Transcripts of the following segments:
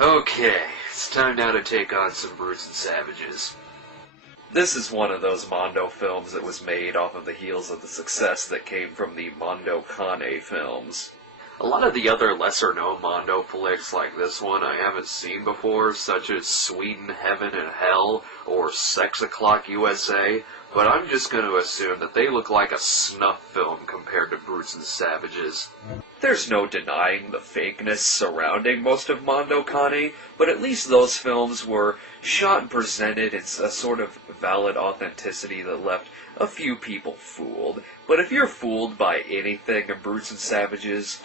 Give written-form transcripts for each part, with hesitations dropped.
Okay, it's time now to take on some brutes and savages. This is one of those Mondo films that was made off of the heels of the success that came from the Mondo Kane films. A lot of the other lesser-known Mondo flicks like this one I haven't seen before, such as Sweden, Heaven, and Hell, or Sex O'Clock USA, but I'm just going to assume that they look like a snuff film compared to Brutes and Savages. There's no denying the fakeness surrounding most of Mondo Kane, but at least those films were shot and presented in a sort of valid authenticity that left a few people fooled. But if you're fooled by anything in Brutes and Savages,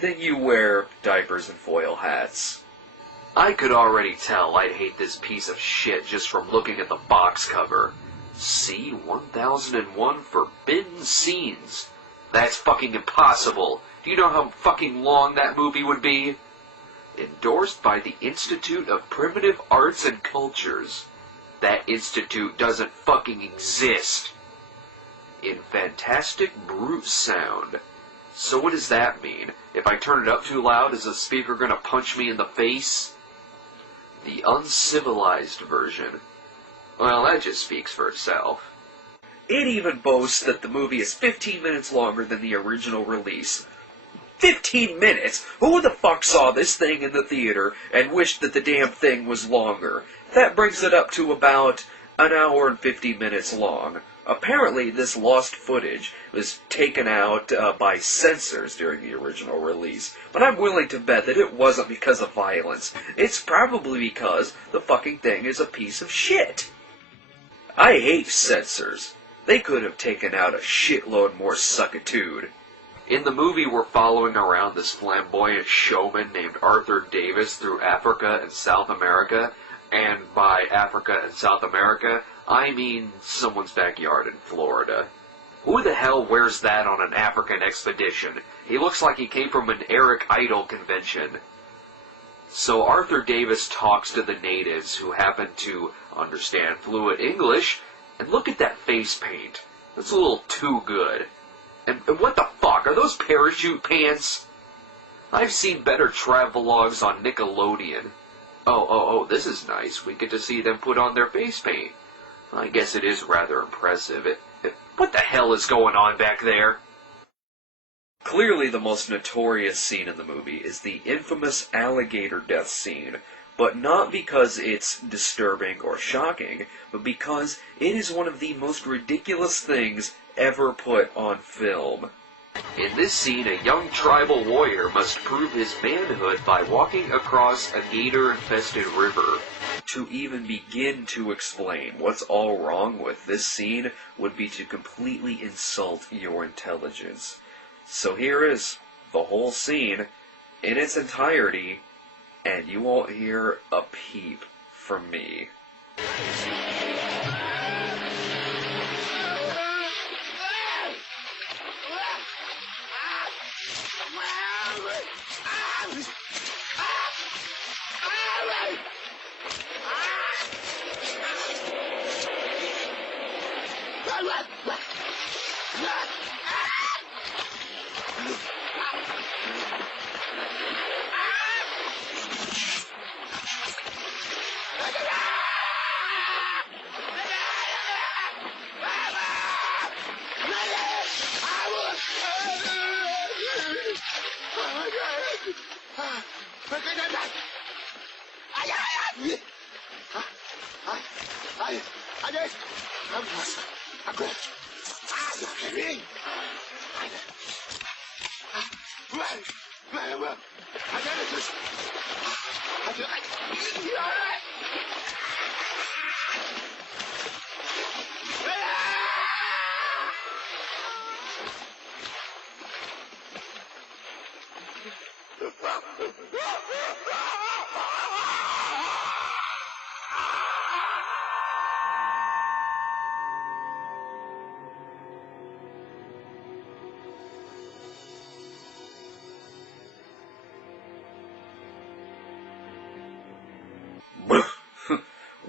then you wear diapers and foil hats. I could already tell I'd hate this piece of shit just from looking at the box cover. See, 1001 Forbidden Scenes. That's fucking impossible. Do you know how fucking long that movie would be? Endorsed by the Institute of Primitive Arts and Cultures. That institute doesn't fucking exist. In fantastic brute sound. So what does that mean? If I turn it up too loud, is the speaker gonna punch me in the face? The uncivilized version. Well, that just speaks for itself. It even boasts that the movie is 15 minutes longer than the original release. 15 minutes? Who the fuck saw this thing in the theater and wished that the damn thing was longer? That brings it up to about an hour and 50 minutes long. Apparently, this lost footage was taken out by censors during the original release, but I'm willing to bet that it wasn't because of violence. It's probably because the fucking thing is a piece of shit. I hate censors. They could have taken out a shitload more suckitude. In the movie, we're following around this flamboyant showman named Arthur Davis through Africa and South America, and by Africa and South America, I mean someone's backyard in Florida. Who the hell wears that on an African expedition? He looks like he came from an Eric Idle convention. So Arthur Davis talks to the natives who happen to understand fluent English, and look at that face paint. That's a little too good. And what the fuck, are those parachute pants? I've seen better travelogues on Nickelodeon. Oh, this is nice. We get to see them put on their face paint. I guess it is rather impressive. What the hell is going on back there? Clearly the most notorious scene in the movie is the infamous alligator death scene, but not because it's disturbing or shocking, but because it is one of the most ridiculous things ever put on film. In this scene, a young tribal warrior must prove his manhood by walking across a gator-infested river. To even begin to explain what's all wrong with this scene would be to completely insult your intelligence. So here is the whole scene in its entirety, and you won't hear a peep from me.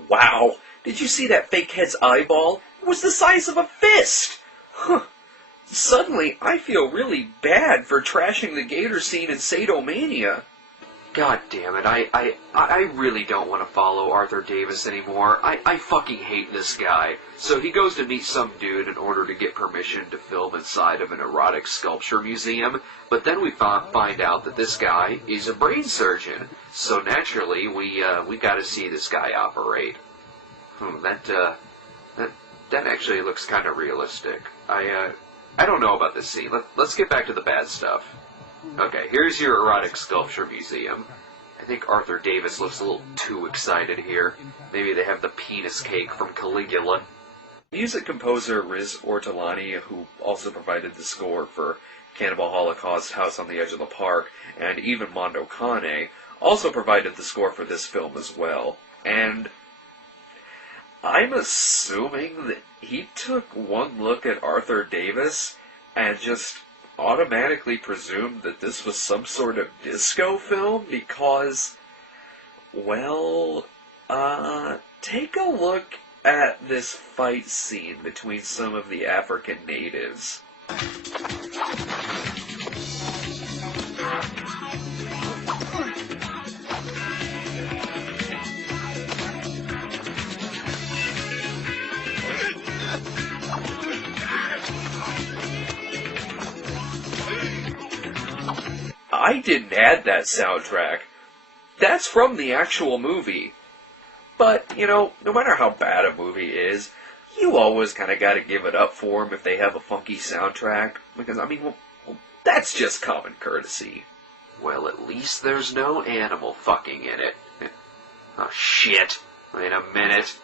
Wow! Did you see that fake head's eyeball? It was the size of a fist! Huh. Suddenly, I feel really bad for trashing the gator scene in Sadomania. God damn it, I really don't want to follow Arthur Davis anymore. I fucking hate this guy. So he goes to meet some dude in order to get permission to film inside of an erotic sculpture museum, but then we find out that this guy is a brain surgeon. So naturally, we gotta see this guy operate. That actually looks kind of realistic. I don't know about this scene. Let's get back to the bad stuff. Okay, here's your erotic sculpture museum. I think Arthur Davis looks a little too excited here. Maybe they have the penis cake from Caligula. Music composer Riz Ortolani, who also provided the score for Cannibal Holocaust, House on the Edge of the Park, and even Mondo Cane, also provided the score for this film as well. And I'm assuming that he took one look at Arthur Davis and just automatically presumed that this was some sort of disco film because, well, take a look at this fight scene between some of the African natives. I didn't add that soundtrack. That's from the actual movie. But, you know, no matter how bad a movie is, you always kind of got to give it up for them if they have a funky soundtrack. Because, I mean, well, that's just common courtesy. Well, at least there's no animal fucking in it. Oh, shit. Wait a minute.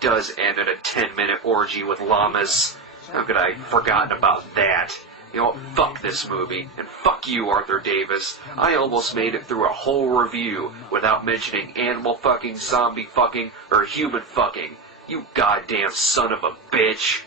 Does end at a 10-minute orgy with llamas. How could I have forgotten about that? You know, fuck this movie, and fuck you, Arthur Davis. I almost made it through a whole review without mentioning animal fucking, zombie fucking, or human fucking. You goddamn son of a bitch.